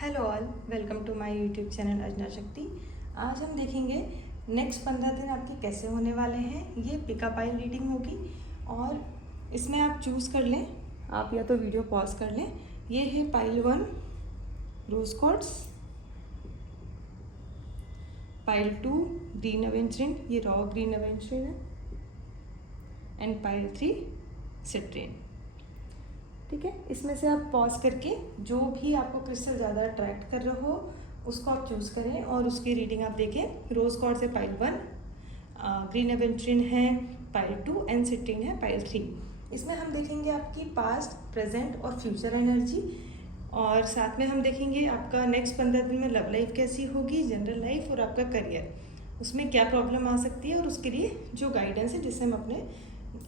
Hello all, welcome to my YouTube channel Ajna Shakti. आज हम देखेंगे नेक्स्ट 15 दिन आपके कैसे होने वाले हैं। ये पिका पाइल रीडिंग होगी और इसमें आप चूज़ कर लें, आप या तो वीडियो पॉज कर लें। ये है पाइल 1 रोज क्वार्ट्ज, पाइल 2 ग्रीन अवेंजरिन, ये रॉ ग्रीन अवेंजरिन है, एंड पाइल 3 सिट्रीन। ठीक है, इसमें से आप पॉज करके जो भी आपको क्रिस्टल ज़्यादा अट्रैक्ट कर रहा हो उसको आप चूज़ करें और उसकी रीडिंग आप देखें। रोज क्वार्ट्ज है पाइल 1, ग्रीन एवेंट्रिन है पाइल 2 एंड सिट्रीन है पाइल 3। इसमें हम देखेंगे आपकी पास्ट, प्रेजेंट और फ्यूचर एनर्जी, और साथ में हम देखेंगे आपका नेक्स्ट 15 दिन में लव लाइफ कैसी होगी, जनरल लाइफ और आपका करियर, उसमें क्या प्रॉब्लम आ सकती है और उसके लिए जो गाइडेंस है जिससे हम अपने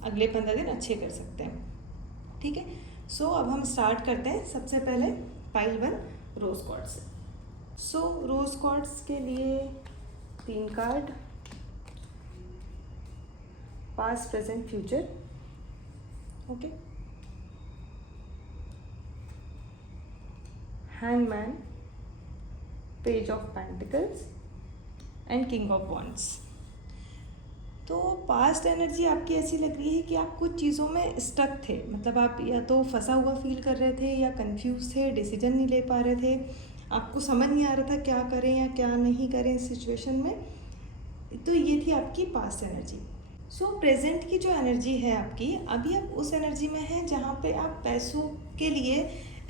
अगले 15 दिन अच्छे कर सकते हैं। ठीक है, सो अब हम स्टार्ट करते हैं। सबसे पहले पाइल 1 रोज क्वार्ट्ज से। सो रोज क्वार्ट्ज के लिए 3 card, past, present, future. Okay, hangman, page of pentacles and king of wands. तो पास्ट एनर्जी आपकी ऐसी लग रही है कि आप कुछ चीज़ों में स्टक थे, मतलब आप या तो फंसा हुआ फील कर रहे थे या कंफ्यूज थे, डिसीजन नहीं ले पा रहे थे, आपको समझ नहीं आ रहा था क्या करें या क्या नहीं करें इस सिचुएशन में। तो ये थी आपकी पास्ट एनर्जी। सो प्रेजेंट की जो एनर्जी है आपकी, अभी आप उस एनर्जी में हैं जहाँ पे आप पैसों के लिए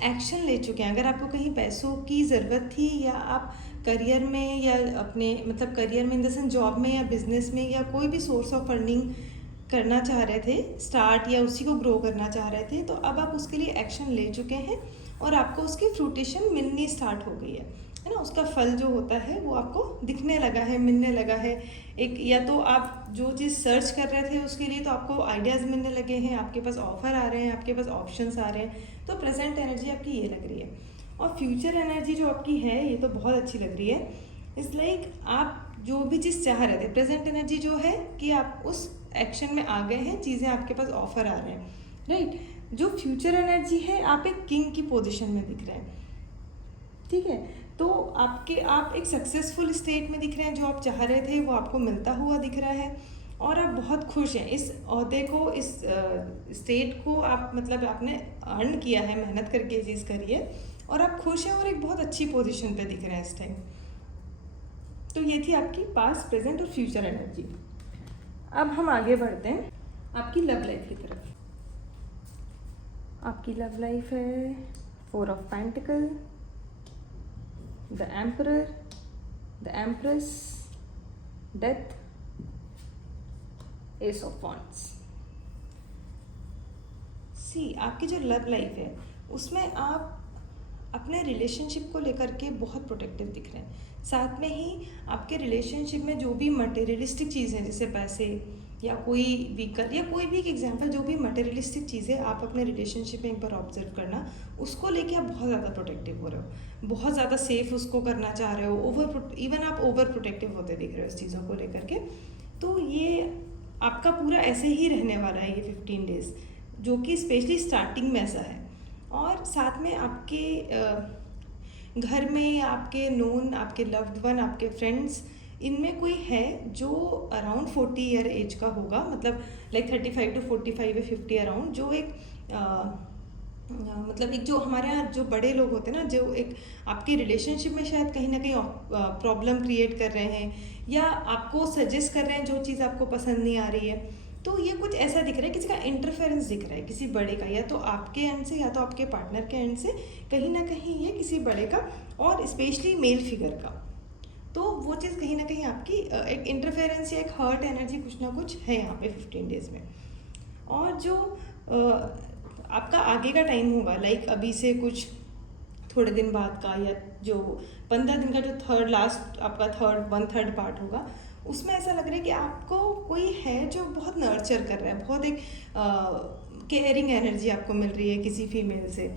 एक्शन ले चुके हैं। अगर आपको कहीं पैसों की ज़रूरत थी या आप करियर में या अपने मतलब करियर में इन द सेंस जॉब में या बिजनेस में या कोई भी सोर्स ऑफ अर्निंग करना चाह रहे थे स्टार्ट या उसी को ग्रो करना चाह रहे थे, तो अब आप उसके लिए एक्शन ले चुके हैं और आपको उसकी फ्रूटेशन मिलनी स्टार्ट हो गई है ना। उसका फल जो होता है वो आपको दिखने लगा है, मिलने लगा है। एक या तो आप जो चीज़ सर्च कर रहे थे उसके लिए तो आपको आइडियाज़ मिलने लगे हैं, आपके पास ऑफर आ रहे हैं, आपके पास ऑप्शंस आ रहे हैं। तो प्रेजेंट एनर्जी आपकी ये लग रही है। और फ्यूचर एनर्जी जो आपकी है ये तो बहुत अच्छी लग रही है। इट्स लाइक आप जो भी चीज़ चाह रहे थे, प्रेजेंट एनर्जी जो है कि आप उस एक्शन में आ गए हैं, चीज़ें आपके पास ऑफर आ रहे हैं, राइट। जो फ्यूचर एनर्जी है, आप एक किंग की पोजीशन में दिख रहे हैं। ठीक है, तो आप एक सक्सेसफुल स्टेट में दिख रहे हैं। जो आप चाह रहे थे वो आपको मिलता हुआ दिख रहा है और आप बहुत खुश हैं इस ओहदे को, इस स्टेट को आप मतलब आपने अर्न किया है, मेहनत करके ये चीज़ करी है और आप खुश हैं और एक बहुत अच्छी पोजीशन पे दिख रहे हैं इस टाइम। तो ये थी आपकी पास्ट, प्रेजेंट और फ्यूचर एनर्जी। अब हम आगे बढ़ते हैं आपकी लव लाइफ की तरफ। आपकी लव लाइफ है 4 of pentacles, the emperor, the empress, death, ace of wands. See आपकी जो लव लाइफ है उसमें आप अपने रिलेशनशिप को लेकर के बहुत प्रोटेक्टिव दिख रहे हैं। साथ में ही आपके रिलेशनशिप में जो भी मटेरियलिस्टिक चीज़ है, जैसे पैसे या कोई व्हीकल या कोई भी एक एग्जांपल, जो भी मटेरियलिस्टिक चीज़ें आप अपने रिलेशनशिप में एक बार ऑब्जर्व करना, उसको लेके आप बहुत ज़्यादा प्रोटेक्टिव हो रहे हो, बहुत ज़्यादा सेफ उसको करना चाह रहे हो, इवन आप ओवर प्रोटेक्टिव होते दिख रहे हो इस चीज़ों को लेकर के। तो ये आपका पूरा ऐसे ही रहने वाला है ये 15 डेज, जो कि स्पेशली स्टार्टिंग में ऐसा है। और साथ में आपके घर में आपके नोन, आपके लव्ड वन, आपके फ्रेंड्स, इनमें कोई है जो अराउंड 40 ईयर एज का होगा, मतलब लाइक 35 to 45 या 50 अराउंड, जो एक मतलब एक जो हमारे यहाँ जो बड़े लोग होते हैं ना, जो एक आपके रिलेशनशिप में शायद कहीं ना कहीं प्रॉब्लम क्रिएट कर रहे हैं या आपको सजेस्ट कर रहे हैं जो चीज़ आपको पसंद नहीं आ रही है। तो ये कुछ ऐसा दिख रहा है, किसी का इंटरफेरेंस दिख रहा है, किसी बड़े का, या तो आपके एंड से या तो आपके पार्टनर के एंड से, कहीं ना कहीं ये किसी बड़े का और स्पेशली मेल फिगर का। तो वो चीज़ कहीं ना कहीं आपकी एक इंटरफेरेंस या एक हर्ट एनर्जी कुछ ना कुछ है यहाँ पे 15 डेज में। और जो आपका आगे का टाइम होगा, लाइक अभी से कुछ थोड़े दिन बाद का, या जो 15 दिन का जो थर्ड लास्ट आपका वन थर्ड पार्ट होगा, उसमें ऐसा लग रहा है कि आपको कोई है जो बहुत नर्चर कर रहा है, बहुत एक केयरिंग एनर्जी आपको मिल रही है किसी फीमेल से।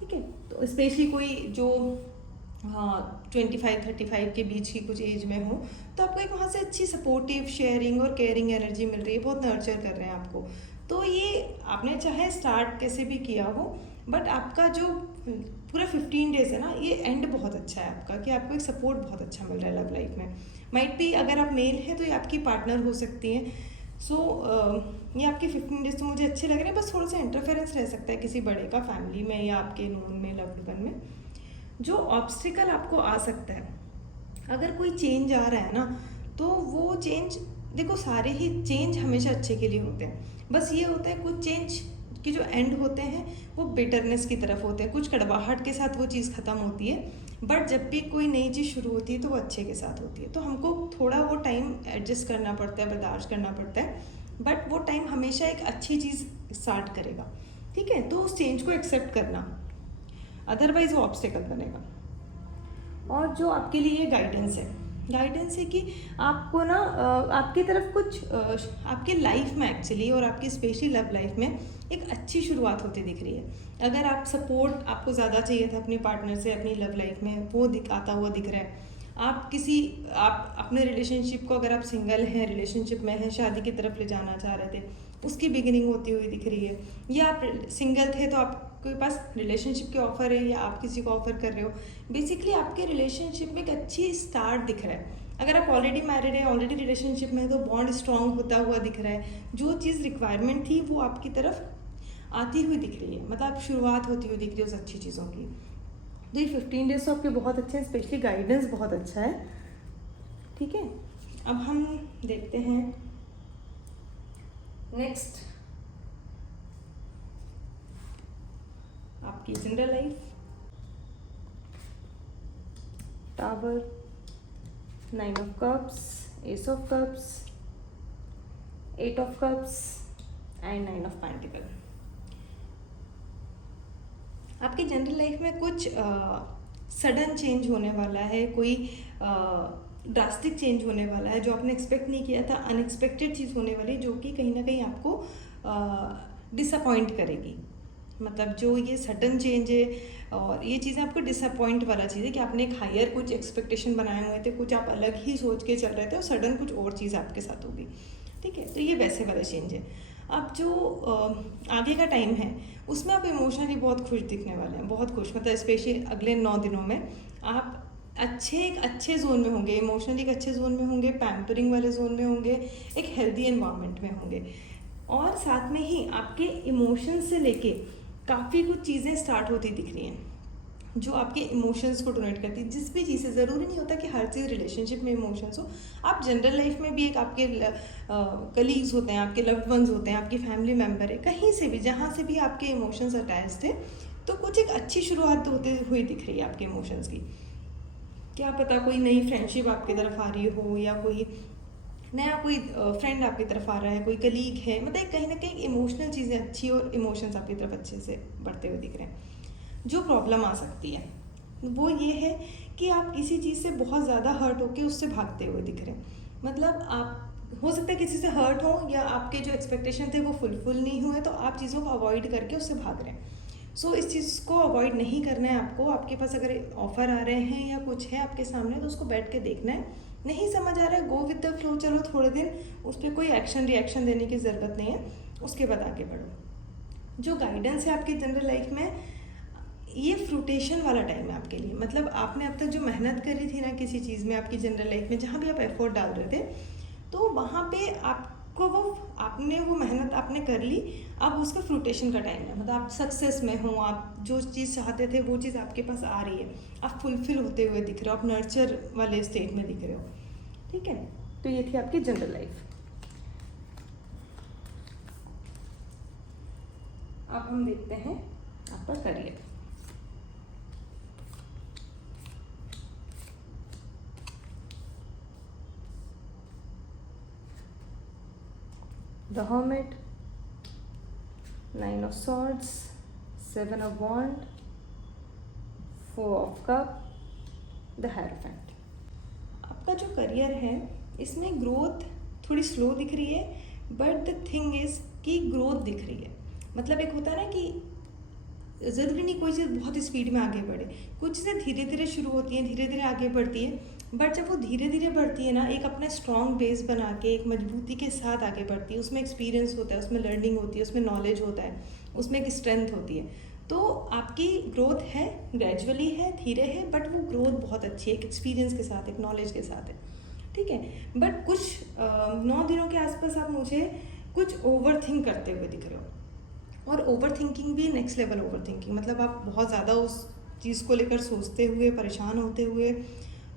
ठीक है, तो स्पेशली कोई जो 25-35 के बीच की कुछ एज में हो, तो आपको एक वहाँ से अच्छी सपोर्टिव, शेयरिंग और केयरिंग एनर्जी मिल रही है, बहुत नर्चर कर रहे हैं आपको। तो ये आपने चाहे स्टार्ट कैसे भी किया हो, बट आपका जो पूरा 15 डेज है ना, ये एंड बहुत अच्छा है आपका कि आपको एक सपोर्ट बहुत अच्छा मिल रहा है लव लाइफ में। माइट भी अगर आप मेल हैं तो ये आपकी पार्टनर हो सकती हैं। सो ये आपके 15 डेज तो मुझे अच्छे लग रहे हैं, बस थोड़ा सा इंटरफेरेंस रह सकता है किसी बड़े का फैमिली में या आपके नोन में, लव्ड वन में। जो ऑब्स्टिकल आपको आ सकता है, अगर कोई चेंज आ रहा है ना, तो वो चेंज, देखो सारे ही चेंज हमेशा अच्छे के लिए होते हैं, बस ये होता है कुछ चेंज कि जो एंड होते हैं वो बिटरनेस की तरफ होते हैं, कुछ कड़वाहट के साथ वो चीज़ ख़त्म होती है। बट जब भी कोई नई चीज़ शुरू होती है तो वो अच्छे के साथ होती है, तो हमको थोड़ा वो टाइम एडजस्ट करना पड़ता है, बर्दाश्त करना पड़ता है, बट वो टाइम हमेशा एक अच्छी चीज़ स्टार्ट करेगा। ठीक है, तो उस चेंज को एक्सेप्ट करना, अदरवाइज वो ऑब्स्टिकल बनेगा। और जो आपके लिए गाइडेंस है कि आपको ना आपकी तरफ कुछ आपके लाइफ में एक्चुअली, और आपकी स्पेशली लव लाइफ में एक अच्छी शुरुआत होती दिख रही है। अगर आप सपोर्ट आपको ज़्यादा चाहिए था अपने पार्टनर से अपनी लव लाइफ में, वो आता हुआ दिख रहा है। आप अपने रिलेशनशिप को, अगर आप सिंगल हैं, रिलेशनशिप में हैं, शादी की तरफ ले जाना चाह रहे थे, उसकी बिगिनिंग होती हुई दिख रही है। या आप सिंगल थे तो आपके पास रिलेशनशिप के ऑफ़र है, या आप किसी को ऑफ़र कर रहे हो। बेसिकली आपके रिलेशनशिप में एक अच्छी स्टार्ट दिख रहा है। अगर आप ऑलरेडी मैरिड है, ऑलरेडी रिलेशनशिप में है, तो बॉन्ड स्ट्रांग होता हुआ दिख रहा है। जो चीज़ रिक्वायरमेंट थी वो आपकी तरफ आती हुई दिख रही है, मतलब शुरुआत होती हुई दिख रही है उस अच्छी चीज़ों की। तो ये 15 डेज तो आपके बहुत अच्छे हैं, स्पेशली गाइडेंस बहुत अच्छा है। ठीक है, अब हम देखते हैं नेक्स्ट आपकी general life. Tower, 9 of cups, S of cups, 8 of cups and 9 of pentacle. आपकी जनरल लाइफ में कुछ सडन चेंज होने वाला है, कोई ड्रास्टिक चेंज होने वाला है जो आपने एक्सपेक्ट नहीं किया था, अनएक्सपेक्टेड चीज़ होने वाली, जो कि कहीं ना कहीं आपको डिसअपॉइंट करेगी। मतलब जो ये सडन चेंज है और ये चीज़ें आपको डिसअपॉइंट वाला चीज़ है कि आपने एक हायर कुछ एक्सपेक्टेशन बनाए हुए थे, कुछ आप अलग ही सोच के चल रहे थे और सडन कुछ और चीज़ आपके साथ होगी। ठीक है, तो ये वैसे वाला चेंज है। अब जो आगे का टाइम है उसमें आप इमोशनली बहुत खुश दिखने वाले हैं, बहुत खुश, मतलब स्पेशली अगले 9 दिनों में आप एक अच्छे जोन में होंगे, इमोशनली एक अच्छे जोन में होंगे, पैम्परिंग वाले जोन में होंगे, एक हेल्दी एनवायरनमेंट में होंगे। और साथ में ही आपके इमोशंस से लेके काफ़ी कुछ चीज़ें स्टार्ट होती दिख रही हैं जो आपके इमोशंस को डोनेट करती है। जिस भी चीज़ से, ज़रूरी नहीं होता कि हर चीज़ रिलेशनशिप में इमोशंस हो, आप जनरल लाइफ में भी एक आपके कलीग्स होते हैं, आपके लव्ड वंस होते हैं, आपकी फैमिली मेम्बर है, कहीं से भी जहाँ से भी आपके इमोशंस अटैच्ड थे, तो कुछ एक अच्छी शुरुआत होते हुई दिख रही है आपके इमोशंस की। क्या पता कोई नई फ्रेंडशिप आपकी तरफ आ रही हो, या कोई नया कोई फ्रेंड आपकी तरफ आ रहा है, कोई कलीग है, मतलब कहीं ना कहीं इमोशनल चीज़ें अच्छी और इमोशंस आपकी तरफ अच्छे से बढ़ते हुए दिख रहे हैं। जो प्रॉब्लम आ सकती है वो ये है कि आप किसी चीज़ से बहुत ज़्यादा हर्ट होकर उससे भागते हुए दिख रहे हैं। मतलब आप हो सकता है किसी से हर्ट हो, या आपके जो एक्सपेक्टेशन थे वो फुलफिल नहीं हुए, तो आप चीज़ों को अवॉइड करके उससे भाग रहे हैं। सो इस चीज़ को अवॉइड नहीं करना है आपको। आपके पास अगर ऑफ़र आ रहे हैं या कुछ है आपके सामने, तो उसको बैठ के देखना है। नहीं समझ आ रहा है, गो विद द फ्लो, चलो थोड़े दिन उस पर कोई एक्शन रिएक्शन देने की ज़रूरत नहीं है, उसके बाद आगे बढ़ो। जो गाइडेंस है आपकी जनरल लाइफ में, ये फ्रूटेशन वाला टाइम है आपके लिए। मतलब आपने अब तक जो मेहनत करी थी ना किसी चीज़ में आपकी जनरल लाइफ में, जहाँ भी आप एफर्ट डाल रहे थे, तो वहाँ पे आपको आपने वो मेहनत आपने कर ली, अब उसका फ्रूटेशन का टाइम है। मतलब आप सक्सेस में हो, आप जो चीज़ चाहते थे वो चीज़ आपके पास आ रही है, आप फुलफिल होते हुए दिख रहे हो, आप नर्चर वाले स्टेट में दिख रहे हो। ठीक है, तो ये थी आपकी जनरल लाइफ। अब हम देखते हैं आपका career. The Hermit, 9 of Swords, 7 of Wands, 4 of Cups, The Hierophant। आपका जो करियर है इसमें ग्रोथ थोड़ी स्लो दिख रही है, बट द थिंग इज़ कि ग्रोथ दिख रही है। मतलब एक होता है ना कि ज़रूरी नहीं कोई चीज़ बहुत स्पीड में आगे बढ़े, कुछ चीज़ें धीरे धीरे शुरू होती हैं, धीरे धीरे आगे बढ़ती है। बट जब वो धीरे धीरे बढ़ती है ना, एक अपना स्ट्रॉन्ग बेस बना के एक मजबूती के साथ आगे बढ़ती है, उसमें एक्सपीरियंस होता है, उसमें लर्निंग होती है, उसमें नॉलेज होता है, उसमें एक स्ट्रेंथ होती है। तो आपकी ग्रोथ है, ग्रेजुअली है, धीरे है, बट वो ग्रोथ बहुत अच्छी है, एक एक्सपीरियंस के साथ, एक नॉलेज के साथ है, ठीक है। बट कुछ 9 दिनों के आसपास आप मुझे कुछ ओवर थिंक करते हुए दिख रहे हो, और ओवर थिंकिंग भी नेक्स्ट लेवल ओवर थिंकिंग, मतलब आप बहुत ज़्यादा उस चीज़ को लेकर सोचते हुए, परेशान होते हुए,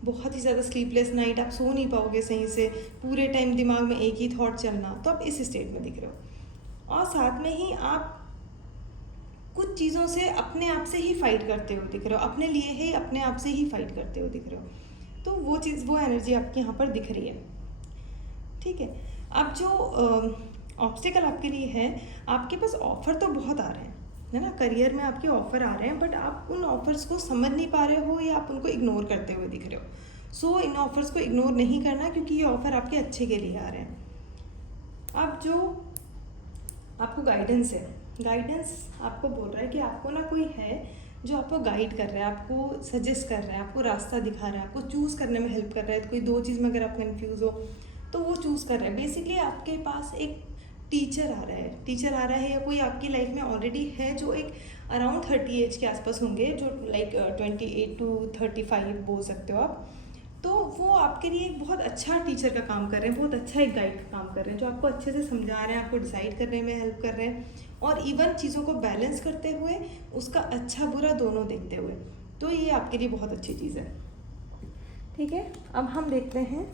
बहुत ही ज़्यादा स्लीपलेस नाइट, आप सो नहीं पाओगे सही से, पूरे टाइम दिमाग में एक ही थॉट चलना, तो आप इस स्टेट में दिख रहे हो। और साथ में ही आप कुछ चीज़ों से अपने आप से ही फाइट करते हुए दिख रहे हो, अपने लिए ही अपने आप से ही फाइट करते हुए दिख रहे हो। तो वो चीज़, वो एनर्जी आपके यहाँ पर दिख रही है, ठीक है। अब जो ऑब्स्टिकल आपके लिए है, आपके पास ऑफ़र तो बहुत आ रहे हैं, है ना, करियर में आपके ऑफ़र आ रहे हैं, बट आप उन ऑफ़र्स को समझ नहीं पा रहे हो या आप उनको इग्नोर करते हुए दिख रहे हो। सो इन ऑफ़र्स को इग्नोर नहीं करना, क्योंकि ये ऑफ़र आपके अच्छे के लिए आ रहे हैं। अब जो आपको गाइडेंस है, गाइडेंस आपको बोल रहा है कि आपको ना कोई है जो आपको गाइड कर रहा है, आपको सजेस्ट कर रहा है, आपको रास्ता दिखा रहा है, आपको चूज़ करने में हेल्प कर रहा है। तो कोई 2 चीज़ में अगर आप कन्फ्यूज़ हो तो वो चूज़ कर रहा है। बेसिकली आपके पास एक टीचर आ रहा है, टीचर आ रहा है, या कोई आपकी लाइफ में ऑलरेडी है जो एक अराउंड 30 एज के आसपास होंगे, जो लाइक 28 to 35 बोल सकते हो आप। तो वो आपके लिए एक बहुत अच्छा टीचर का काम कर रहे हैं, बहुत अच्छा एक गाइड का काम कर रहे हैं, जो आपको अच्छे से समझा रहे हैं, आपको डिसाइड करने में हेल्प कर रहे हैं, और इवन चीज़ों को बैलेंस करते हुए, उसका अच्छा बुरा दोनों देखते हुए। तो ये आपके लिए बहुत अच्छी चीज़ है, ठीक है। अब हम देखते हैं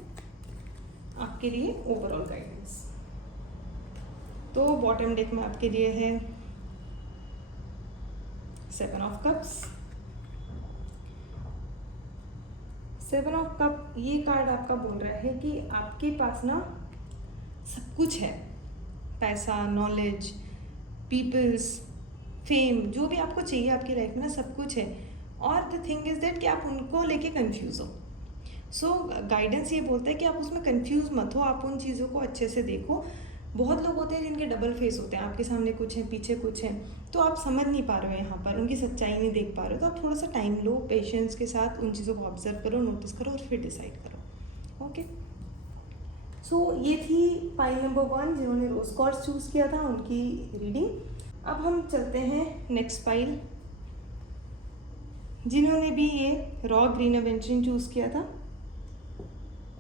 आपके लिए ओवरऑल गाइडेंस। तो बॉटम डेक में आपके लिए है 7 ऑफ कप्स। 7 ऑफ कप, ये कार्ड आपका बोल रहा है कि आपके पास ना सब कुछ है, पैसा, नॉलेज, पीपल्स, फेम, जो भी आपको चाहिए आपकी लाइफ में ना सब कुछ है। और द थिंग इज़ दैट कि आप उनको लेके कंफ्यूज हो। सो गाइडेंस ये बोलता है कि आप उसमें कंफ्यूज मत हो, आप उन चीज़ों को अच्छे से देखो। बहुत लोग होते हैं जिनके डबल फेस होते हैं, आपके सामने कुछ है, पीछे कुछ है, तो आप समझ नहीं पा रहे हो यहाँ पर, उनकी सच्चाई नहीं देख पा रहे हो। तो आप थोड़ा सा टाइम लो, पेशेंस के साथ उन चीज़ों को ऑब्जर्व करो, नोटिस करो, और फिर डिसाइड करो। ओके, सो ये थी पाइल नंबर 1, जिन्होंने रोज क्वार्ट्ज चूज़ किया था, उनकी रीडिंग। अब हम चलते हैं नेक्स्ट पाइल, जिन्होंने भी ये रॉ ग्रीन एवेंचरिन चूज़ किया था,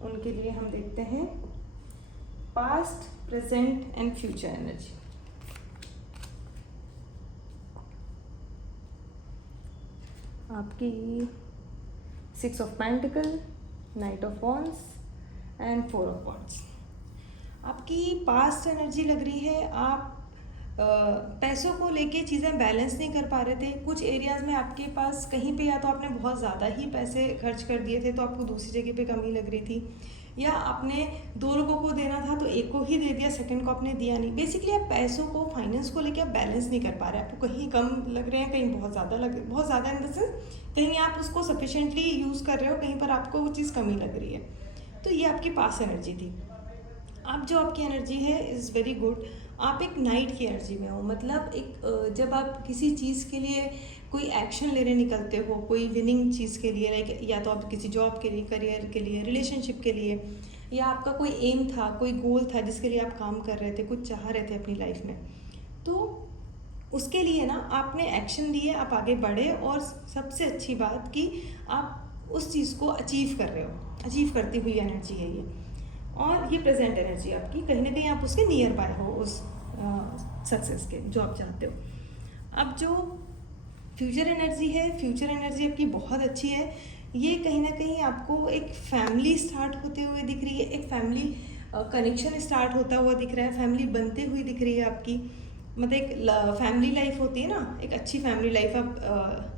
उनके लिए हम देखते हैं past, present and future energy. आपकी 6 of pentacle, night of wands and 4 of wands. आपकी पास्ट एनर्जी लग रही है, आप पैसों को लेके चीज़ें बैलेंस नहीं कर पा रहे थे। कुछ एरियाज़ में आपके पास कहीं पे या तो आपने बहुत ज़्यादा ही पैसे खर्च कर दिए थे, तो आपको दूसरी जगह पे कमी लग रही थी, या आपने 2 लोगों को देना था तो एक को ही दे दिया, सेकंड को आपने दिया नहीं। बेसिकली आप पैसों को, फाइनेंस को लेके आप बैलेंस नहीं कर पा रहे, आपको कहीं कम लग रहे हैं, कहीं बहुत ज़्यादा बहुत ज़्यादा इन द सेंस कहीं आप उसको सफिशेंटली यूज़ कर रहे हो, कहीं पर आपको वो चीज़ कमी लग रही है। तो ये आपकी पास्ट एनर्जी थी। अब जो आपकी एनर्जी है इज़ वेरी गुड, आप एक नाइट की एनर्जी में हो, मतलब एक जब आप किसी चीज़ के लिए कोई एक्शन लेने निकलते हो, कोई विनिंग चीज़ के लिए, लाइक या तो आप किसी जॉब के लिए, करियर के लिए, रिलेशनशिप के लिए, या आपका कोई एम था, कोई गोल था जिसके लिए आप काम कर रहे थे, कुछ चाह रहे थे अपनी लाइफ में, तो उसके लिए ना आपने एक्शन लिए, आप आगे बढ़े, और सबसे अच्छी बात कि आप उस चीज़ को अचीव कर रहे हो, अचीव करती हुई एनर्जी है ये। और ये प्रेजेंट एनर्जी आपकी, कहीं ना कहीं आप उसके नियर बाय हो, उस सक्सेस के जो आप चाहते हो। अब जो फ्यूचर एनर्जी है, फ्यूचर एनर्जी आपकी बहुत अच्छी है। ये कहीं ना कहीं आपको एक फैमिली स्टार्ट होते हुए दिख रही है, एक फैमिली कनेक्शन स्टार्ट होता हुआ दिख रहा है, फैमिली बनते हुई दिख रही है आपकी। मतलब एक फैमिली लाइफ होती है ना, एक अच्छी फैमिली लाइफ आप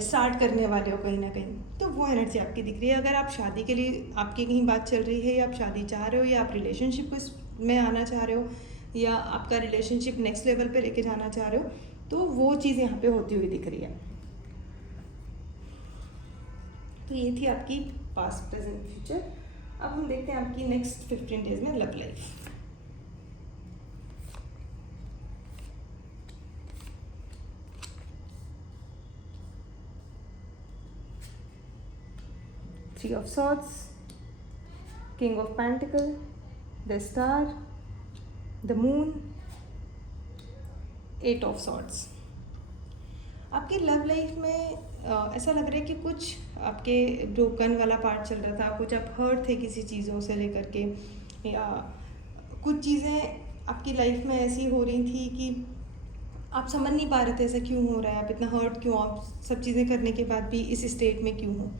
स्टार्ट करने वाले हो कहीं ना कहीं, तो वो एनर्जी आपकी दिख रही है। अगर आप शादी के लिए, आपकी कहीं बात चल रही है, या आप शादी चाह रहे हो, या आप रिलेशनशिप में आना चाह रहे हो, या आपका रिलेशनशिप नेक्स्ट लेवल पे लेके जाना चाह रहे हो, तो वो चीज़ यहाँ पे होती हुई दिख रही है। तो ये थी आपकी पास्ट, प्रेजेंट, फ्यूचर। अब हम देखते हैं आपकी नेक्स्ट 15 डेज में love life. Three of Swords, King of Pentacle, the Star, the Moon, 8 of Swords। आपकी लव लाइफ में ऐसा लग रहा है कि कुछ आपके ब्रोकन वाला पार्ट चल रहा था, कुछ आप हर्ट थे किसी चीज़ों से लेकर के, या कुछ चीज़ें आपकी लाइफ में ऐसी हो रही थी कि आप समझ नहीं पा रहे थे ऐसा क्यों हो रहा है, आप इतना हर्ट क्यों, आप सब चीज़ें करने के बाद भी इस स्टेट में क्यों हो।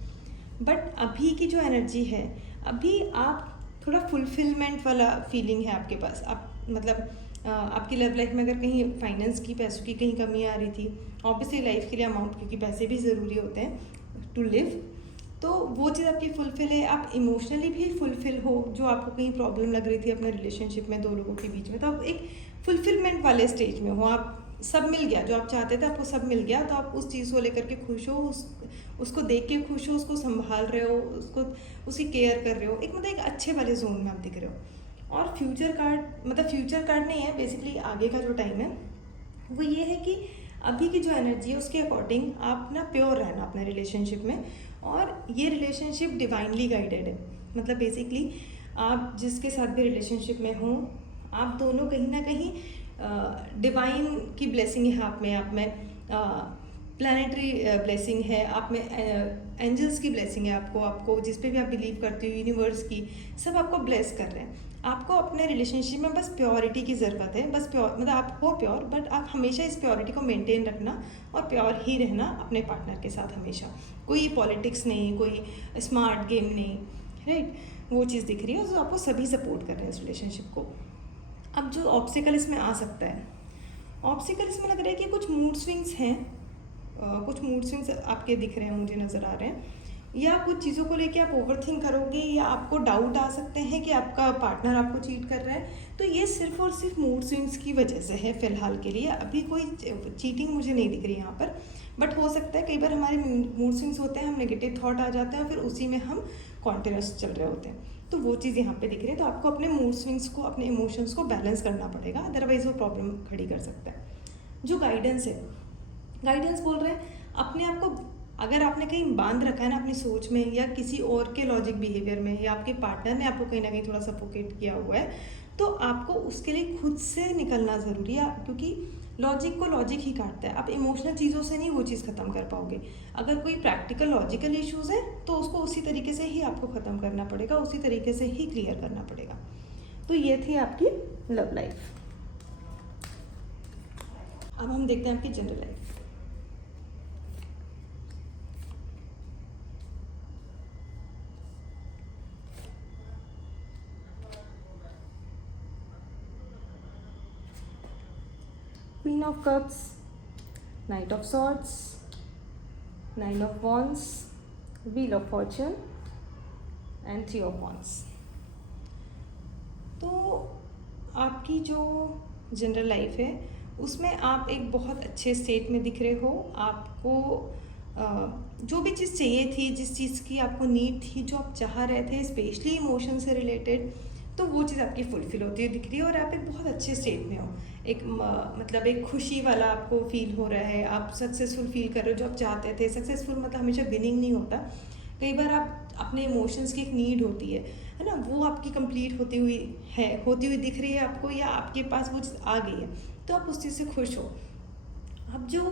बट अभी की जो एनर्जी है, अभी आप थोड़ा फुलफिलमेंट वाला फीलिंग है आपके पास। आप मतलब आपकी लव लाइफ में अगर कहीं फाइनेंस की, पैसों की कहीं कमी आ रही थी, ऑब्वियसली लाइफ के लिए अमाउंट, क्योंकि पैसे भी ज़रूरी होते हैं टू लिव, तो वो चीज़ आपकी फुलफिल है। आप इमोशनली भी फुलफिल हो, जो आपको कहीं प्रॉब्लम लग रही थी अपने रिलेशनशिप में दो लोगों के बीच में, तो आप एक फुलफिलमेंट वाले स्टेज में हो। आप सब मिल गया, जो आप चाहते थे आपको सब मिल गया, तो आप उस चीज़ को लेकर के खुश हो, उसको देख के खुश हो, उसको संभाल रहे हो, उसकी केयर कर रहे हो, एक मतलब एक अच्छे वाले जोन में आप दिख रहे हो। और फ्यूचर कार्ड, मतलब फ्यूचर कार्ड नहीं है, बेसिकली आगे का जो टाइम है वो ये है कि अभी की जो एनर्जी है उसके अकॉर्डिंग आप ना प्योर रहना अपने रिलेशनशिप में। और ये रिलेशनशिप डिवाइनली गाइडेड है, मतलब बेसिकली आप जिसके साथ भी रिलेशनशिप में हो, आप दोनों कहीं ना कहीं डिवाइन की ब्लेसिंग है आप में प्लानिटरी ब्लेसिंग है आप में, एंजल्स की ब्लेसिंग है आपको जिस पे भी आप बिलीव करते हो, यूनिवर्स की, सब आपको ब्लेस कर रहे हैं। आपको अपने रिलेशनशिप में बस प्योरिटी की ज़रूरत है, बस प्योर, मतलब आप हो प्योर, बट आप हमेशा इस प्योरिटी को मेंटेन रखना और प्योर ही रहना अपने पार्टनर के साथ हमेशा। कोई पॉलिटिक्स नहीं, कोई स्मार्ट गेम नहीं, राइट, वो चीज़ दिख रही है, जो आपको सभी सपोर्ट कर रहे हैं इस रिलेशनशिप को। अब जो ऑब्स्टिकल इसमें आ सकता है, ऑब्स्टिकल इसमें लग रहा है कि कुछ मूड स्विंग्स हैं, कुछ मूड स्विंग्स आपके दिख रहे हैं, मुझे नज़र आ रहे हैं, या कुछ चीज़ों को लेके आप ओवरथिंक करोगे, या आपको डाउट आ सकते हैं कि आपका पार्टनर आपको चीट कर रहा है। तो ये सिर्फ और सिर्फ मूड स्विंग्स की वजह से है फ़िलहाल के लिए। अभी कोई चीटिंग मुझे नहीं दिख रही यहाँ पर, बट हो सकता है कई बार हमारे मूड स्विंग्स होते हैं, हम नेगेटिव थॉट आ जाते हैं, फिर उसी में हम कॉन्टिन्यूस चल रहे होते हैं, तो वो चीज़ यहाँ पे दिख रही है। तो आपको अपने मूड स्विंग्स को, अपने इमोशंस को बैलेंस करना पड़ेगा, अदरवाइज़ वो प्रॉब्लम खड़ी कर सकता है। जो गाइडेंस है, गाइडेंस बोल रहे हैं अपने आप को, अगर आपने कहीं बांध रखा है ना अपनी सोच में, या किसी और के लॉजिक बिहेवियर में, या आपके पार्टनर ने आपको कहीं ना कहीं थोड़ा सफोकेट किया हुआ है, तो आपको उसके लिए खुद से निकलना ज़रूरी है, क्योंकि लॉजिक को लॉजिक ही काटता है। आप इमोशनल चीज़ों से नहीं वो चीज़ ख़त्म कर पाओगे। अगर कोई प्रैक्टिकल लॉजिकल इश्यूज़ है तो उसको उसी तरीके से ही आपको ख़त्म करना पड़ेगा, उसी तरीके से ही क्लियर करना पड़ेगा। तो ये थी आपकी लव लाइफ। अब हम देखते हैं आपकी general life. Queen of Cups, Knight of Swords, Nine of Wands, Wheel of Fortune and Three of Wands। तो आपकी जो जनरल लाइफ है उसमें आप एक बहुत अच्छे स्टेट में दिख रहे हो। आपको जो भी चीज़ चाहिए थी, जिस चीज़ की आपको नीड थी, जो आप चाह रहे थे, स्पेशली इमोशन से रिलेटेड, तो वो चीज़ आपकी फुलफिल होती हुई दिख रही है और आप एक बहुत अच्छे स्टेट में हो। एक मतलब एक खुशी वाला आपको फील हो रहा है, आप सक्सेसफुल फील कर रहे हो जो आप चाहते थे। सक्सेसफुल मतलब हमेशा विनिंग नहीं होता, कई बार आप अपने इमोशंस की एक नीड होती है ना, वो आपकी कंप्लीट होती हुई दिख रही है आपको, या आपके पास वो चीज़ आ गई है, तो आप उस चीज़ से खुश हो। अब जो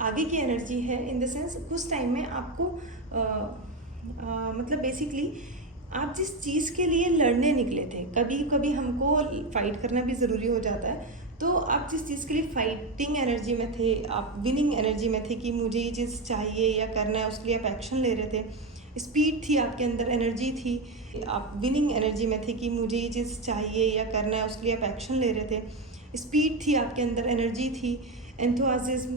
आगे की एनर्जी है, इन द सेंस कुछ टाइम में आपको मतलब बेसिकली आप जिस चीज़ के लिए लड़ने निकले थे, कभी कभी हमको फाइट करना भी ज़रूरी हो जाता है, तो आप जिस चीज़ के लिए फाइटिंग एनर्जी में थे, आप विनिंग एनर्जी में थे कि मुझे ये चीज़ चाहिए या करना है, उसके लिए आप एक्शन ले रहे थे, स्पीड थी आपके अंदर, एनर्जी थी, आप विनिंग एनर्जी में थे कि मुझे ये चीज़ चाहिए या करना है, उसके लिए आप एक्शन ले रहे थे, स्पीड थी आपके अंदर, एनर्जी थी, एंथुजियाज्म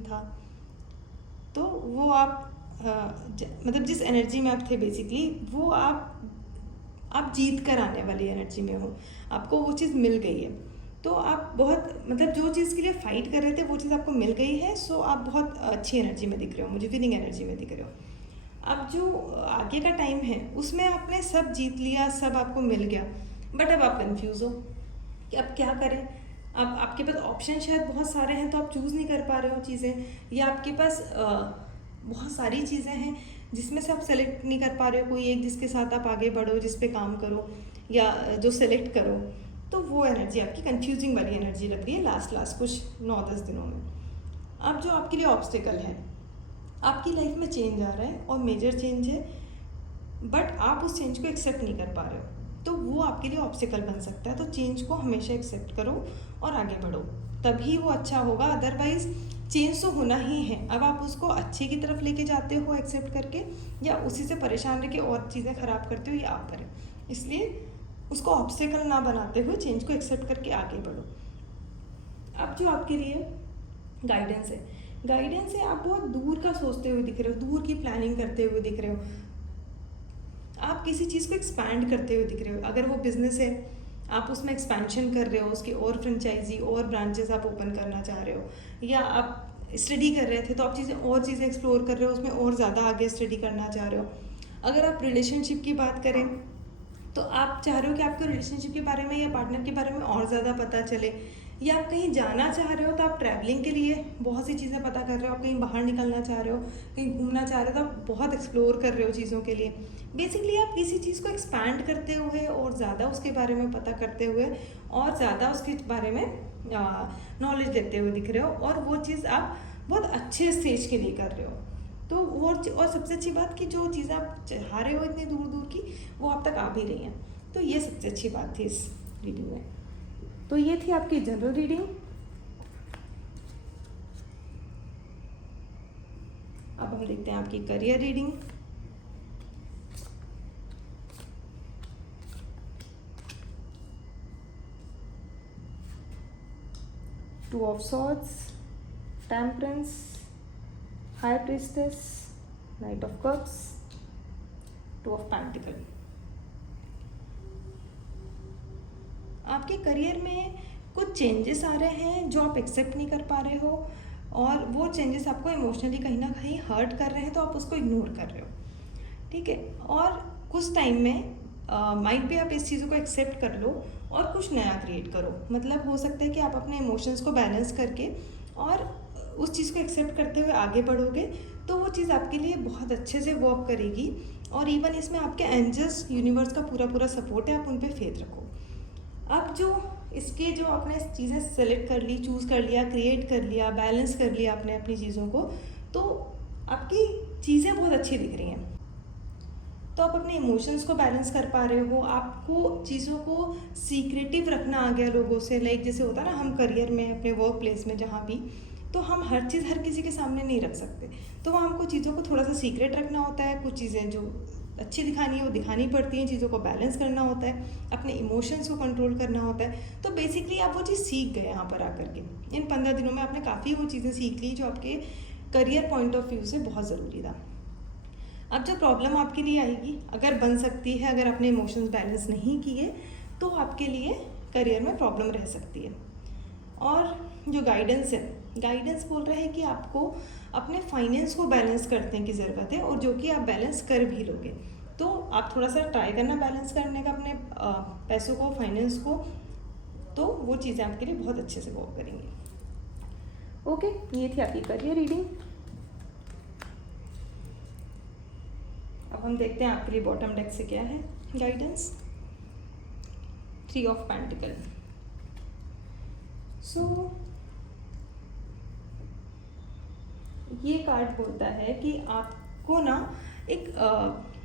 था। तो वो आप मतलब जिस एनर्जी में आप थे बेसिकली, वो आप जीत कर आने वाली एनर्जी में हो, आपको वो चीज़ मिल गई है। तो आप बहुत मतलब जो चीज़ के लिए फाइट कर रहे थे वो चीज़ आपको मिल गई है, सो आप बहुत अच्छी एनर्जी में दिख रहे हो, मुझे विनिंग एनर्जी में दिख रहे हो। अब जो आगे का टाइम है उसमें आपने सब जीत लिया, सब आपको मिल गया, बट अब आप कंफ्यूज हो कि अब क्या करें। अब आपके पास ऑप्शन शायद बहुत सारे हैं, तो आप चूज़ नहीं कर पा रहे हो चीज़ें, या आपके पास बहुत सारी चीज़ें हैं जिसमें से आप सेलेक्ट नहीं कर पा रहे हो कोई एक जिसके साथ आप आगे बढ़ो, जिस पे काम करो या जो सेलेक्ट करो। तो वो एनर्जी आपकी कंफ्यूजिंग वाली एनर्जी लग रही है लास्ट कुछ 9-10 दिनों में। अब जो आपके लिए ऑब्स्टिकल है, आपकी लाइफ में चेंज आ रहा है और मेजर चेंज है, बट आप उस चेंज को एक्सेप्ट नहीं कर पा रहे हो, तो वो आपके लिए ऑब्स्टिकल बन सकता है। तो चेंज को हमेशा एक्सेप्ट करो और आगे बढ़ो, तभी वो अच्छा होगा। अदरवाइज चेंज तो होना ही है, अब आप उसको अच्छे की तरफ लेके जाते हो एक्सेप्ट करके, या उसी से परेशान रह के और चीज़ें ख़राब करते हो, ये आप करें। इसलिए उसको ऑब्स्टिकल ना बनाते हुए चेंज को एक्सेप्ट करके आगे बढ़ो। अब जो आपके लिए गाइडेंस है, आप बहुत दूर का सोचते हुए दिख रहे हो, दूर की प्लानिंग करते हुए दिख रहे हो, आप किसी चीज़ को एक्सपैंड करते हुए दिख रहे हो। अगर वो बिजनेस है, आप उसमें एक्सपेंशन कर रहे हो, उसके और फ्रेंचाइजी और ब्रांचेस आप ओपन करना चाह रहे हो, या आप स्टडी कर रहे थे तो आप चीज़ें एक्सप्लोर कर रहे हो, उसमें और ज़्यादा आगे स्टडी करना चाह रहे हो। अगर आप रिलेशनशिप की बात करें तो आप चाह रहे हो कि आपको रिलेशनशिप के बारे में या पार्टनर के बारे में और ज़्यादा पता चले, या आप कहीं जाना चाह रहे हो तो आप ट्रैवलिंग के लिए बहुत सी चीज़ें पता कर रहे हो, आप कहीं बाहर निकलना चाह रहे हो, कहीं घूमना चाह रहे हो, तो आप बहुत एक्सप्लोर कर रहे हो चीज़ों के लिए। बेसिकली आप किसी चीज़ को एक्सपैंड करते हुए और ज़्यादा उसके बारे में पता करते हुए और ज़्यादा उसके बारे में नॉलेज देते हुए दिख रहे हो, और वो चीज़ आप बहुत अच्छे स्टेज के लिए कर रहे हो। तो और सबसे अच्छी बात कि जो चीज़ आप चाह रहे हो इतनी दूर दूर की, वो आप तक आ भी रही हैं। तो ये सबसे अच्छी बात थी इस रीडिंग में। तो ये थी आपकी जनरल रीडिंग। अब हम देखते हैं आपकी career reading. Two of swords, temperance, high priestess, night of cups, two of pentacle. आपके करियर में कुछ चेंजेस आ रहे हैं जो आप एक्सेप्ट नहीं कर पा रहे हो, और वो चेंजेस आपको इमोशनली कहीं ना कहीं हर्ट कर रहे हैं, तो आप उसको इग्नोर कर रहे हो, ठीक है। और कुछ टाइम में माइट भी आप इस चीज़ों को एक्सेप्ट कर लो और कुछ नया क्रिएट करो। मतलब हो सकता है कि आप अपने इमोशंस को बैलेंस करके और उस चीज़ को एक्सेप्ट करते हुए आगे बढ़ोगे, तो वो चीज़ आपके लिए बहुत अच्छे से वर्क करेगी। और इवन इसमें आपके एंजल्स, यूनिवर्स का पूरा सपोर्ट है, आप उन पर फेथ रखो। अब जो इसके जो आपने चीज़ें सेलेक्ट कर ली, चूज़ कर लिया, क्रिएट कर लिया, बैलेंस कर लिया आपने अपनी चीज़ों को, तो आपकी चीज़ें बहुत अच्छी दिख रही हैं। तो आप अपने इमोशंस को बैलेंस कर पा रहे हो, आपको चीज़ों को सीक्रेटिव रखना आ गया लोगों से। लाइक जैसे होता है ना, हम करियर में, अपने वर्क प्लेस में जहाँ भी, तो हम हर चीज़ हर किसी के सामने नहीं रख सकते, तो वहाँ हमको चीज़ों को थोड़ा सा सीक्रेट रखना होता है। कुछ चीज़ें जो अच्छी दिखानी है वो दिखानी पड़ती हैं, चीज़ों को बैलेंस करना होता है, अपने इमोशंस को कंट्रोल करना होता है। तो बेसिकली आप वो चीज़ सीख गए यहाँ पर आकर के। इन 15 दिनों में आपने काफ़ी वो चीज़ें सीख ली जो आपके करियर पॉइंट ऑफ व्यू से बहुत ज़रूरी था। अब जो प्रॉब्लम आपके लिए आएगी, अगर बन सकती है, अगर आपने इमोशंस बैलेंस नहीं किए, तो आपके लिए करियर में प्रॉब्लम रह सकती है। और जो गाइडेंस है, गाइडेंस बोल रहा है कि आपको अपने फाइनेंस को बैलेंस करने की ज़रूरत है, और जो कि आप बैलेंस कर भी लोगे। तो आप थोड़ा सा ट्राई करना बैलेंस करने का अपने पैसों को, फाइनेंस को, तो वो चीज़ें आपके लिए बहुत अच्छे से वर्क करेंगी। ओके, ये थी आपकी करियर रीडिंग। अब हम देखते हैं आपके लिए बॉटम डेक से क्या है गाइडेंस। 3 of pentacle. सो ये कार्ड बोलता है कि आपको ना एक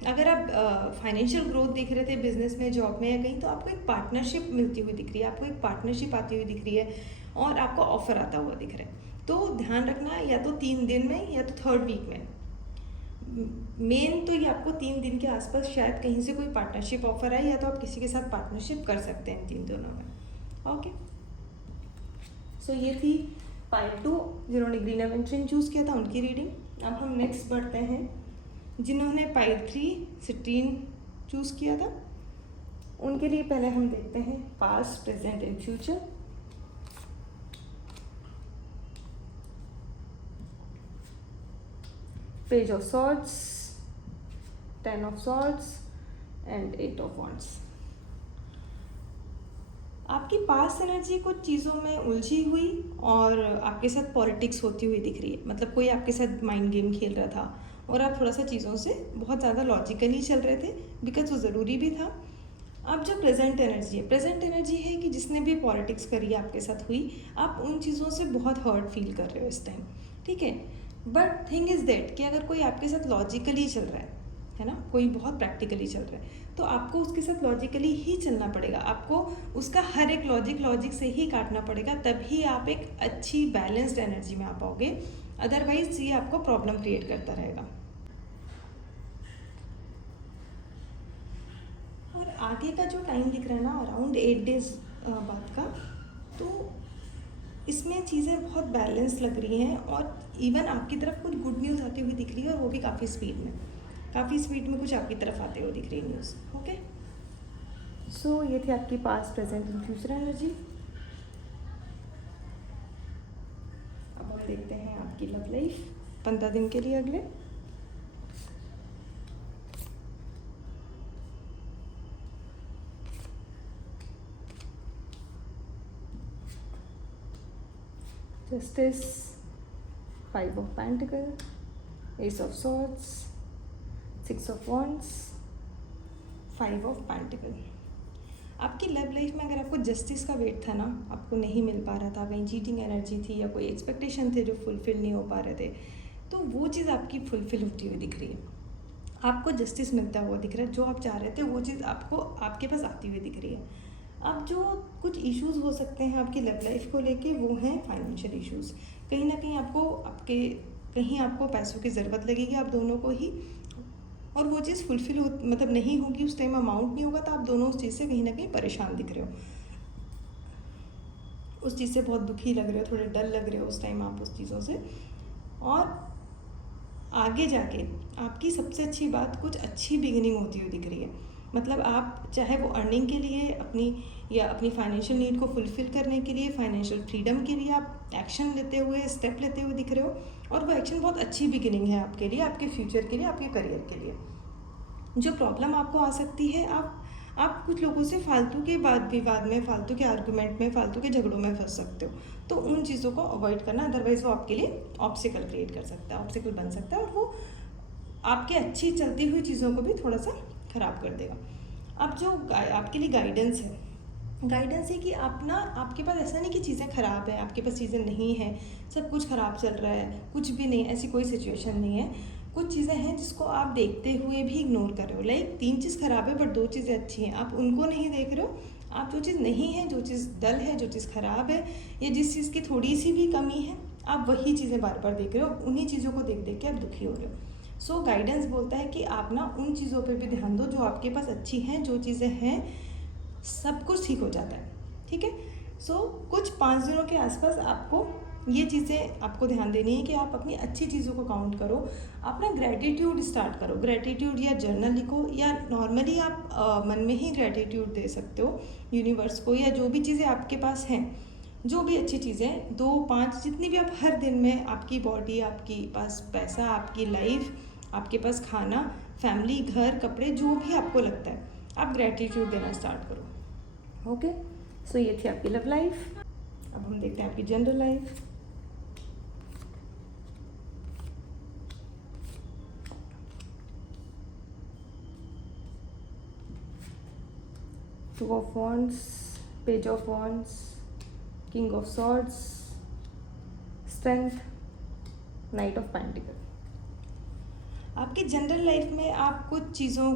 अगर आप फाइनेंशियल ग्रोथ देख रहे थे बिजनेस में, जॉब में या कहीं, तो आपको एक पार्टनरशिप मिलती हुई दिख रही है, आपको एक पार्टनरशिप आती हुई दिख रही है, और आपको ऑफर आता हुआ दिख रहा है। तो ध्यान रखना, या तो 3 दिन में या तो 3rd वीक में। मेन तो ये आपको 3 दिन के आसपास शायद कहीं से कोई पार्टनरशिप ऑफर आए, या तो आप किसी के साथ पार्टनरशिप कर सकते हैं 3 दिनों में। ओके, सो ये थी पाइल 2 जिन्होंने ग्रीन एवेंट्रीन चूज़ किया था, उनकी रीडिंग। अब हम नेक्स्ट बढ़ते हैं जिन्होंने पाइल 3 सिट्रीन चूज़ किया था, उनके लिए पहले हम देखते हैं past, present and future. Page of swords, 10 of swords and 8 of wands. आपकी पास्ट एनर्जी कुछ चीज़ों में उलझी हुई और आपके साथ पॉलिटिक्स होती हुई दिख रही है। मतलब कोई आपके साथ माइंड गेम खेल रहा था और आप थोड़ा सा चीज़ों से बहुत ज़्यादा लॉजिकली चल रहे थे, बिकॉज वो ज़रूरी भी था। अब जो प्रेजेंट एनर्जी है कि जिसने भी पॉलिटिक्स करी आपके साथ हुई, आप उन चीज़ों से बहुत हर्ट फील कर रहे हो इस टाइम, ठीक है। बट थिंग इज़ दैट कि अगर कोई आपके साथ लॉजिकली चल रहा है ना, कोई बहुत प्रैक्टिकली चल रहा है, तो आपको उसके साथ लॉजिकली ही चलना पड़ेगा, आपको उसका हर एक लॉजिक से ही काटना पड़ेगा, तभी आप एक अच्छी बैलेंस्ड एनर्जी में आ पाओगे। अदरवाइज ये आपको प्रॉब्लम क्रिएट करता रहेगा। और आगे का जो टाइम दिख रहा है ना, अराउंड 8 डेज बाद का, तो इसमें चीज़ें बहुत बैलेंस लग रही हैं, और इवन आपकी तरफ कुछ गुड न्यूज़ आती हुई दिख रही है, और वो भी काफ़ी स्पीड में कुछ आपकी तरफ आते हुए दिख रही है न्यूज़। ओके, सो ये थी आपकी past, present and future energy. अब हम देखते हैं आपकी लव लाइफ 15 दिन के लिए अगले। Justice, 5 of Pentacles, Ace of Swords, 6 of Wands, 5 of Pentacles। आपकी लव लाइफ में अगर आपको जस्टिस का वेट था ना, आपको नहीं मिल पा रहा था, कहीं चीटिंग एनर्जी थी या कोई एक्सपेक्टेशन थे जो फुलफिल नहीं हो पा रहे थे, तो वो चीज़ आपकी फुलफिल होती हुई दिख रही है, आपको जस्टिस मिलता हुआ दिख रहा है, जो आप चाह रहे थे वो चीज़ आपको आपके पास आती हुई दिख रही है। अब जो कुछ इश्यूज हो सकते हैं आपकी लव लाइफ को लेके, वो हैं फाइनेंशियल इश्यूज। कहीं ना कहीं आपको पैसों की ज़रूरत लगेगी आप दोनों को ही, और वो चीज़ फुलफिल मतलब नहीं होगी, उस टाइम अमाउंट नहीं होगा, तो आप दोनों उस चीज़ से कहीं ना कहीं परेशान दिख रहे हो, उस चीज़ से बहुत दुखी लग रहे हो, थोड़े डर लग रहे हो उस टाइम आप उस चीज़ों से। और आगे जाके आपकी सबसे अच्छी बात, कुछ अच्छी बिगिनिंग होती हुई दिख रही है। मतलब आप चाहे वो अर्निंग के लिए अपनी फाइनेंशियल नीड को फुलफ़िल करने के लिए, फाइनेंशियल फ्रीडम के लिए आप एक्शन लेते हुए, स्टेप लेते हुए दिख रहे हो, और वो एक्शन बहुत अच्छी बिगिनिंग है आपके लिए, आपके फ्यूचर के लिए, आपके करियर के लिए। जो प्रॉब्लम आपको आ सकती है, आप कुछ लोगों से फालतू के वाद विवाद में, फालतू के आर्गूमेंट में, फालतू के झगड़ों में फंस सकते हो, तो उन चीज़ों को अवॉइड करना, अदरवाइज वो आपके लिए ऑब्स्टिकल क्रिएट कर सकता है, ऑब्स्टिकल बन सकता है, और वो आपके अच्छी चलती हुई चीज़ों को भी थोड़ा सा ख़राब कर देगा। अब जो आपके लिए गाइडेंस है कि आपके पास ऐसा नहीं कि चीज़ें ख़राब है, आपके पास चीज़ें नहीं हैं, सब कुछ ख़राब चल रहा है, कुछ भी नहीं, ऐसी कोई सिचुएशन नहीं है। कुछ चीज़ें हैं जिसको आप देखते हुए भी इग्नोर कर रहे हो, लाइक 3 चीज़ ख़राब है बट 2 चीज़ें अच्छी हैं, आप उनको नहीं देख रहे हो। आप जो चीज़ नहीं है, जो चीज़ डल है, जो चीज़ ख़राब है, या जिस चीज़ की थोड़ी सी भी कमी है, आप वही चीज़ें बार बार देख रहे हो, उन्हीं चीज़ों को देख देख के आप दुखी हो रहे हो। सो गाइडेंस बोलता है कि आप ना उन चीज़ों पे भी ध्यान दो जो आपके पास अच्छी हैं, जो चीज़ें हैं, सब कुछ ठीक हो जाता है, ठीक है। सो कुछ 5 दिनों के आसपास आपको ये चीज़ें आपको ध्यान देनी है कि आप अपनी अच्छी चीज़ों को काउंट करो, अपना ग्रैटिट्यूड स्टार्ट करो, ग्रैटिट्यूड या जर्नल लिखो, या नॉर्मली आप मन में ही ग्रैटिट्यूड दे सकते हो यूनिवर्स को, या जो भी चीज़ें आपके पास हैं, जो भी अच्छी चीज़ें 2-5 जितनी भी आप हर दिन में, आपकी बॉडी, आपके पास पैसा, आपकी लाइफ, आपके पास खाना, फैमिली, घर, कपड़े, जो भी आपको लगता है, आप ग्रैटिट्यूड देना स्टार्ट करो। ओके, सो ये थी आपकी लव लाइफ। अब हम देखते हैं आपकी general life. Two of Wands, Page of Wands, King of Swords, Strength, Knight of Pentacles। आपकी जनरल लाइफ में आप कुछ चीज़ों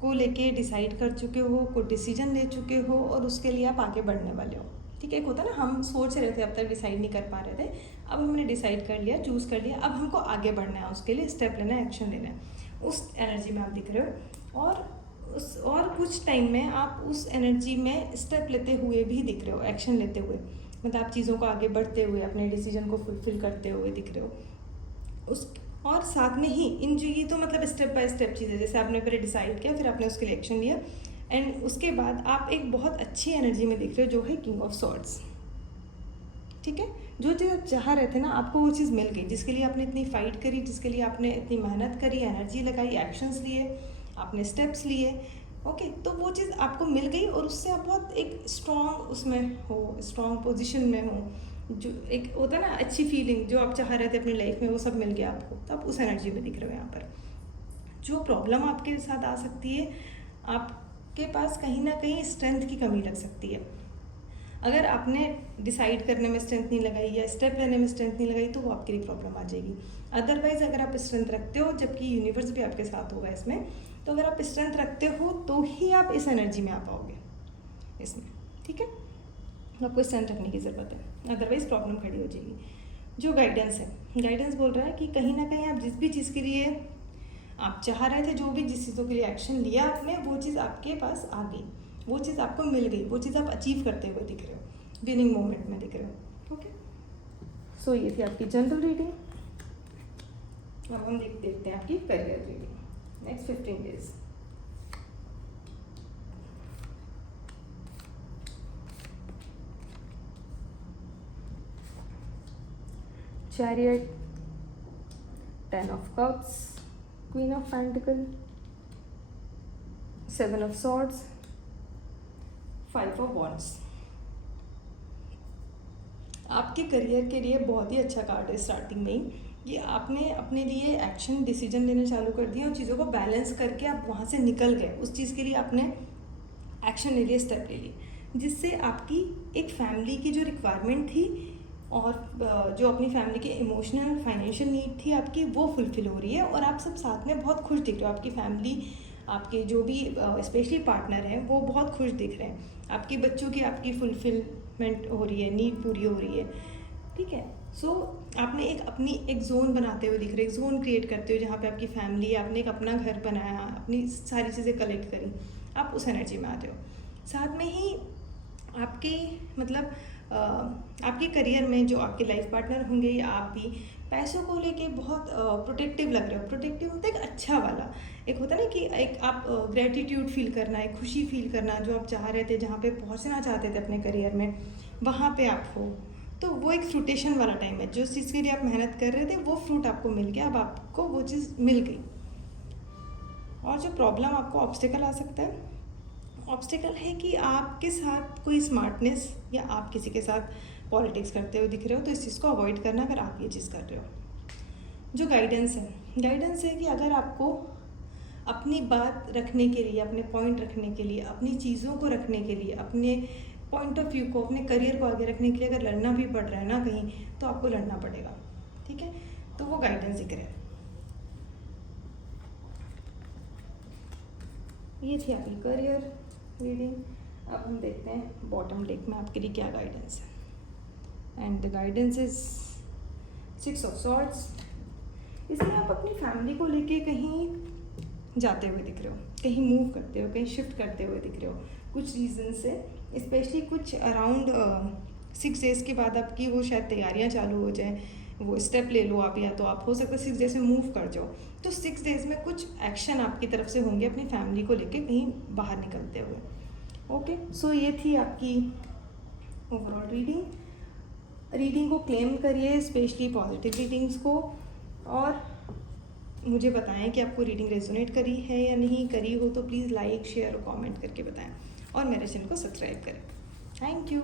को लेके डिसाइड कर चुके हो, कुछ डिसीजन ले चुके हो, और उसके लिए आप आगे बढ़ने वाले हो, ठीक है। एक होता है ना, हम सोच रहे थे, अब तक डिसाइड नहीं कर पा रहे थे, अब हमने डिसाइड कर लिया, चूज़ कर लिया, अब हमको आगे बढ़ना है, उसके लिए स्टेप लेना है, एक्शन लेना है, उस एनर्जी में आप दिख रहे हो। और कुछ टाइम में आप उस एनर्जी में स्टेप लेते हुए भी दिख रहे हो, एक्शन लेते हुए, मतलब आप चीज़ों को आगे बढ़ते हुए, अपने डिसीजन को फुलफिल करते हुए दिख रहे हो। और साथ में ही ये तो मतलब स्टेप बाय स्टेप चीज़ें, जैसे आपने पहले डिसाइड किया, फिर आपने उसके लिए एक्शन लिया, एंड उसके बाद आप एक बहुत अच्छी एनर्जी में दिख रहे हो, जो है किंग ऑफ सॉर्ड्स, ठीक है। जो चीज़ आप चाह रहे थे ना, आपको वो चीज़ मिल गई, जिसके लिए आपने इतनी फाइट करी, जिसके लिए आपने इतनी मेहनत करी, एनर्जी लगाई, एक्शंस लिए, आपने स्टेप्स लिए, ओके, तो वो चीज़ आपको मिल गई, और उससे आप बहुत एक स्ट्रॉन्ग उसमें हो, स्ट्रॉन्ग पोजीशन में हो, जो एक होता है ना अच्छी फीलिंग, जो आप चाह रहे थे अपनी लाइफ में, वो सब मिल गया आपको, तो आप उस एनर्जी में दिख रहे हो। यहाँ पर जो प्रॉब्लम आपके साथ आ सकती है, आप आपके पास कहीं ना कहीं स्ट्रेंथ की कमी लग सकती है। अगर आपने डिसाइड करने में स्ट्रेंथ नहीं लगाई या स्टेप लेने में स्ट्रेंथ नहीं लगाई तो वो आपके लिए प्रॉब्लम आ जाएगी। अदरवाइज अगर आप स्ट्रेंथ रखते हो, जबकि यूनिवर्स भी आपके साथ होगा इसमें, तो अगर आप स्ट्रेंथ रखते हो तो ही आप इस एनर्जी में आ पाओगे इसमें, ठीक है। आपको स्ट्रेंथ रखने की ज़रूरत है, अदरवाइज प्रॉब्लम खड़ी हो जाएगी। जो गाइडेंस है, गाइडेंस बोल रहा है कि कहीं ना कहीं आप जिस भी चीज़ के लिए आप चाह रहे थे, जो भी जिस चीज़ों के लिए एक्शन लिया आपने, वो चीज़ आपके पास आ गई, वो चीज़ आपको मिल गई, वो चीज़ आप अचीव करते हुए दिख रहे हो, विनिंग मोमेंट में दिख रहे हो। ओके, सो ये थी आपकी जनरल रीडिंग। अब हम देखते हैं आपकी career reading next 15 days. Chariot, 10 of Cups, Queen of Pentacles, 7 of Swords, 5 of Wands। आपके करियर के लिए बहुत ही अच्छा कार्ड है स्टार्टिंग में ही। ये आपने अपने लिए एक्शन डिसीजन लेने चालू कर दिए और चीज़ों को बैलेंस करके आप वहाँ से निकल गए, उस चीज़ के लिए आपने एक्शन ले लिया, स्टेप ले लिए, जिससे आपकी एक फैमिली की जो रिक्वायरमेंट थी और जो अपनी फैमिली के इमोशनल फाइनेंशियल नीड थी आपकी, वो फुलफिल हो रही है और आप सब साथ में बहुत खुश दिख रहे हो। आपकी फैमिली, आपके जो भी स्पेशली पार्टनर हैं वो बहुत खुश दिख रहे हैं, आपके बच्चों की आपकी फुलफिलमेंट हो रही है, नीड पूरी हो रही है, ठीक है। सो आपने एक अपनी एक जोन बनाते हुए दिख रहे, एक जोन क्रिएट करते हो जहाँ पे आपकी फैमिली, आपने एक अपना घर बनाया, अपनी सारी चीज़ें कलेक्ट करी, आप उस एनर्जी में आते हो। साथ में ही आपके मतलब आपके करियर में जो आपके लाइफ पार्टनर होंगे या आप भी पैसों को लेके बहुत प्रोटेक्टिव लग रहे हो। प्रोटेक्टिव होता है एक अच्छा वाला, एक होता है ना कि एक आप ग्रेटिट्यूड फील करना, एक खुशी फील करना, जो आप चाह रहे थे, जहाँ पे पहुँचना चाहते थे अपने करियर में, वहाँ पे आप हो। तो वो एक फ्रूटेशन वाला टाइम है, जो चीज़ के लिए आप मेहनत कर रहे थे वो फ्रूट आपको मिल गया, अब आपको वो चीज़ मिल गई। और जो प्रॉब्लम आपको ऑब्स्टिकल आ सकता है, ऑब्स्टिकल है कि आपके साथ कोई स्मार्टनेस या आप किसी के साथ पॉलिटिक्स करते हुए दिख रहे हो, तो इस चीज़ को अवॉइड करना अगर आप ये चीज़ कर रहे हो। जो गाइडेंस है, गाइडेंस है कि अगर आपको अपनी बात रखने के लिए, अपने पॉइंट रखने के लिए, अपनी चीज़ों को रखने के लिए, अपने पॉइंट ऑफ व्यू को, अपने करियर को आगे रखने के लिए अगर लड़ना भी पड़ रहा है ना कहीं, तो आपको लड़ना पड़ेगा, ठीक है। तो वो गाइडेंस दिख रहा है। ये थी आपकी करियर रीडिंग। अब हम देखते हैं बॉटम डेक में आपके लिए क्या गाइडेंस है। And the guidance is 6 of swords. इसमें आप अपनी फैमिली को लेके कहीं जाते हुए दिख रहे हो, कहीं मूव करते हो, कहीं शिफ्ट करते हुए दिख रहे हो कुछ रीज़न से, स्पेशली कुछ अराउंड 6 डेज़ के बाद आपकी वो शायद तैयारियां चालू हो जाएं, वो स्टेप ले लो आप, या तो आप हो सकता है 6 डेज में मूव कर जाओ। तो 6 डेज़ में कुछ एक्शन आपकी तरफ से होंगे अपनी फैमिली को लेके कहीं बाहर निकलते हुए। ओके, सो ये थी आपकी ओवरऑल रीडिंग को क्लेम करिए, स्पेशली पॉजिटिव रीडिंग्स को, और मुझे बताएं कि आपको रीडिंग रेजोनेट करी है या नहीं। करी हो तो प्लीज़ लाइक, शेयर और कमेंट करके बताएं, और मेरे चैनल को सब्सक्राइब करें। Thank you.